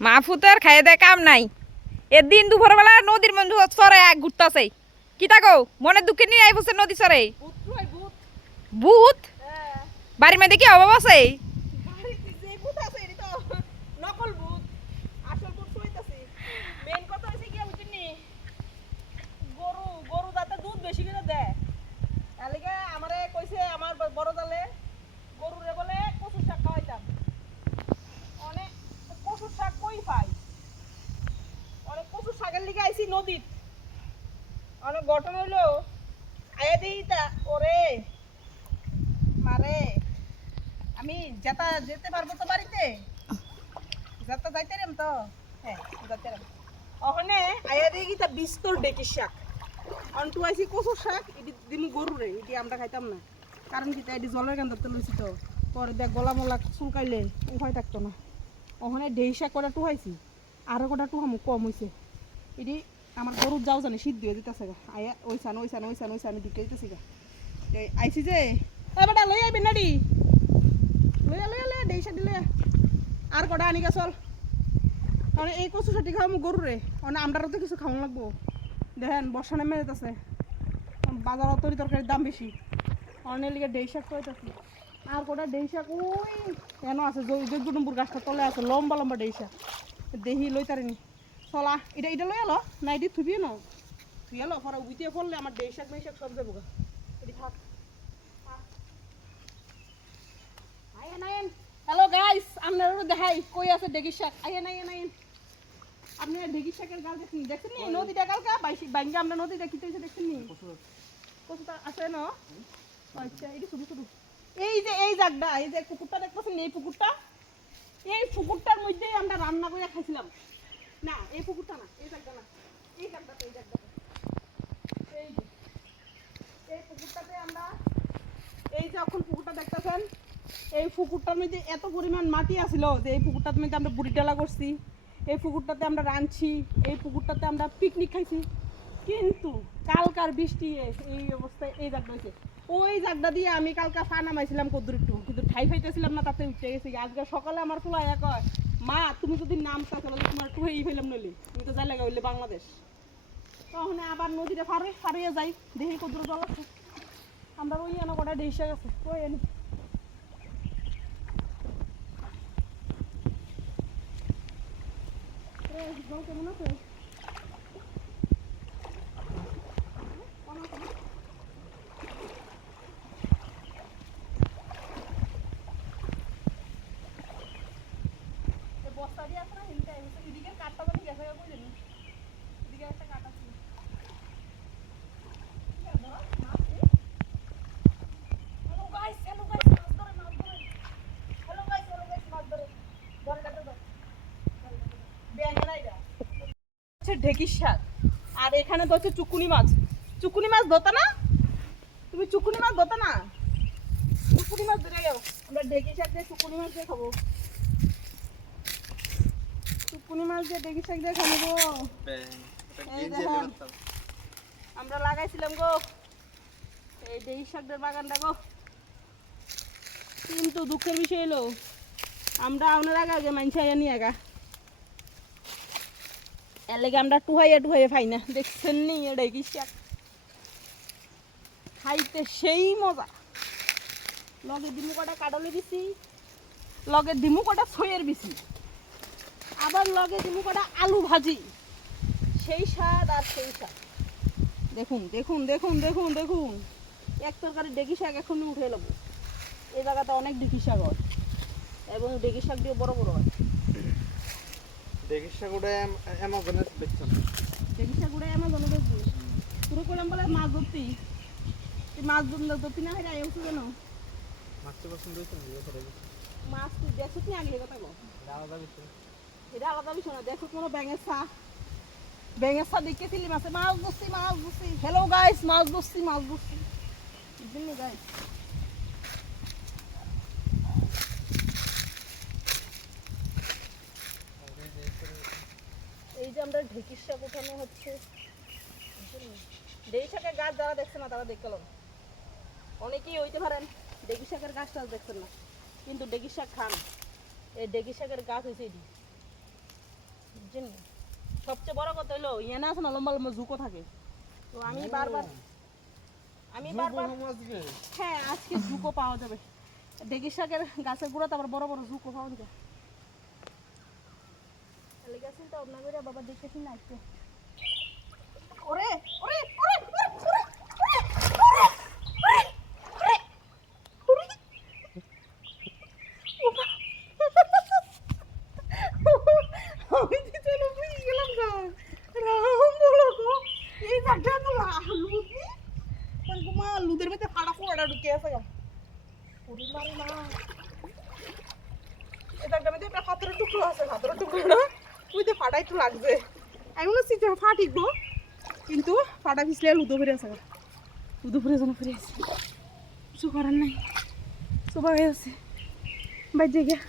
মাহফুতের খাইয়ে দেয় কাম নাই। এদিন দুপুরবেলা নদীর মধ্যে চরে ঘুরতেছে। কি তাকো মনে দুঃখে নিয়ে আই বসে নদী চরে ভূত বাড়ির মধ্যে কি অভাব আছে? নদীর অনেক ঘটনা হইলো আয়া দিই তা ওরে মারে আমি যেতে যেতে পারবো তো বাড়িতে যাতে যাইতে রেম তো হ্যাঁ যাইতে রেম ওখানে আয়া দিই কি তা বিস্তর ডেকি শাক অন্টু আইছি কচুর শাক এটি দিমু গরু রে এটি আমরা খাইতাম না কারণ কি তা এটি জলের গান ধরতে লইছি তো পরে দেখ গলা মলা চুলকাইলে উপায় থাকতো না ওখানে ঢেই শাক কটা টুহাইছি আরো কটা টুহামু কম হইছে এটি আমার গরুর যাও জানি সিদ্ধ হয়ে যেতেছে গা আয়া ওইসান দিকে যেতেছি গা আইসি যে বেটা লই আইবেন নাডি লইয়া ডেইসা দিলে আর কটা আনি গা চল কারণ এই কচু সাটি খাওয়া গরু রে মানে আমরাও তো কিছু খাওয়ান লাগবো দেখেন বর্ষা নেমে যেতেছে বাজার তরি তরকারির দাম বেশি অনেক লিগে ডেই শাক খাইতেছি আর কটা ডেই শাক ওই কেন আছে জৈগুডুম্বুর গাছটা তলে আছে লম্বা লম্বা ডেই শাক দেহি লই তারিনি চলা এটা এটা লই এলো না এটি থুবিয়ে নাও থুই এলো পরে উবিতে পড়লে আমার ডেই শাক মেই শাক সব যাবো গা এটি থাক হ্যালো গাইস আপনারা দেখাই কই আছে ডেগি শাক আইন আপনি ডেগি শাকের গাছ দেখছেন নি নদীটা কালকা বাইঙ্গা আমরা নদীটা কি হইছে দেখছেন নি কতটা আছে না আচ্ছা এটি শুরু এই যে এই জায়গাটা এই যে পুকুরটা দেখতেছেন এই পুকুরটার মধ্যেই আমরা রান্না করে খাইছিলাম না এই পুকুরটা না এই জায়গাটা না এই জায়গাটা এই পুকুরটাতে আমরা এই যে এখন পুকুরটা দেখতেছেন এই পুকুরটার মধ্যে এত পরিমাণ মাটি আছিল যে এই পুকুরটার মধ্যে আমরা বুড়ি ডালা করছি এই পুকুরটাতে আমরা রাঁধছি এই পুকুরটাতে আমরা পিকনিক খাইছি কিন্তু কালকার বৃষ্টি এই অবস্থায় এই জায়গা হয়েছে ওই জায়গা দিয়ে আমি কালকা ফা নামাইছিলাম কদ্দুর একটু কিন্তু ঠাই পাইতেছিলাম না তাতে উঠে গেছি আজকে সকালে আমার খোলা কয় মা তুমি যদি নামতা তাহলে তোমার একটু হয়েই ফেলাম নইলে তুমি তো যাই লাগা হইলে বাংলাদেশ তখন আবার নদীটা ফারিয়ে যাই দেখি কদ্দুর জল আছে আমরা ওই এনে কটা ডেসে গেছে ওই এনে জল কেমন আছে বস্তা দিয়ে আছে না এদিকে কাঠটা তো ঠিক আছে বুঝলেন এদিকে একটা কাঠ আছে ঢেকির শাক আর এখানে তো হচ্ছে চুকুনি মাছ ধরতে না তুমি চুকুনি মাছ ধরতে না চুকুনি মাছ ধরে গেল আমরা ঢেকি শাক দিয়ে চুকুনি মাছ দিয়ে খাবো চুকুনি মাছ দিয়ে ঢেকি শাক দিয়ে খাবো আমরা লাগাইছিলাম গো এই ঢেকি শাকের বাগানটা গো কিন্তু দুঃখের বিষয় এলো আমরা আপনার আগে মানুষ নিয়ে আগা এর লেগে আমরা টুহাইয়া পাই না দেখছেন নি এটাই কি শাক খাইতে সেই মজা লগে দিমু কটা কাডলে দিছি লগে দিমু কটা ছয়ের বিছি আবার লগে দিমু কটা আলু ভাজি সেই স্বাদ আর সেই স্বাদ দেখুন এক তরকারি ডেকি শাক এখনই উঠে নেব এই জায়গাটা অনেক ডেকি শাক হয় এবং ডেকি শাক দিয়ে বড় বড় হয় দেখিস গুড়ে অ্যামাজনে দেখছেন দেখিস গুড়ে অ্যামাজনে দেখবি পুরো করলাম বলে মাছ ধরতি তুই মাছ ধরতি না হেরা এসে কেন মাছটা পছন্দ হয়েছে মাছ তুই দেখছিস না আগে কথা বল এটা আলাদা বিষয় না দেখো কোনো ব্যাঙের সা দেখেছিলি মাছে মাছ ধরছি হ্যালো গাইস মাছ ধরছি বুঝলি গাইস এই যে আমরা ঢেকির শাক উঠানো হচ্ছে ঢেকি শাকের গাছ যারা দেখছে না তারা দেখতে পেলাম অনেকেই হইতে পারেন ঢেকি শাকের গাছটা দেখছেন না কিন্তু ঢেকি শাক খান এই ঢেকি শাকের গাছ হয়েছে এটি বুঝছেন নি? সবচেয়ে বড় কথা হলো ইয়ানা আছে না লম্বা লম্বা ঝুঁকো থাকে, তো আমি বারবার হ্যাঁ আজকে ঝুঁকো পাওয়া যাবে। ডেগি শাকের গাছের গোড়াতে আবার বড় বড় ঝুঁকো পাওয়া যায়। তাহলে গেছেন তো আপনার করে বাবা দেখতেছি না আজকে। ওরে ওরে ওরে ওরে ওরে আমি দিতে না বুঝে গেলাম না রাম বলো গো এই জায়গাটা তো লুদি কোন মা লুদের মধ্যে ফাড়া ফোড়া ঢুকে আছে গা পুরি মারি না এই জায়গাটার মধ্যে একটা পাথরের টুকরো আছে, পাথরের টুকরো না ওইতে ফাটা একটু লাগছে। আমি মনে হচ্ছে ফাটিব কিন্তু ফাটা পিছলে লুদো ফিরে আছে, লুদো ফিরে যেন ফিরে আছে, কিছু করার নাই সবাই আছে বাইরে গিয়ে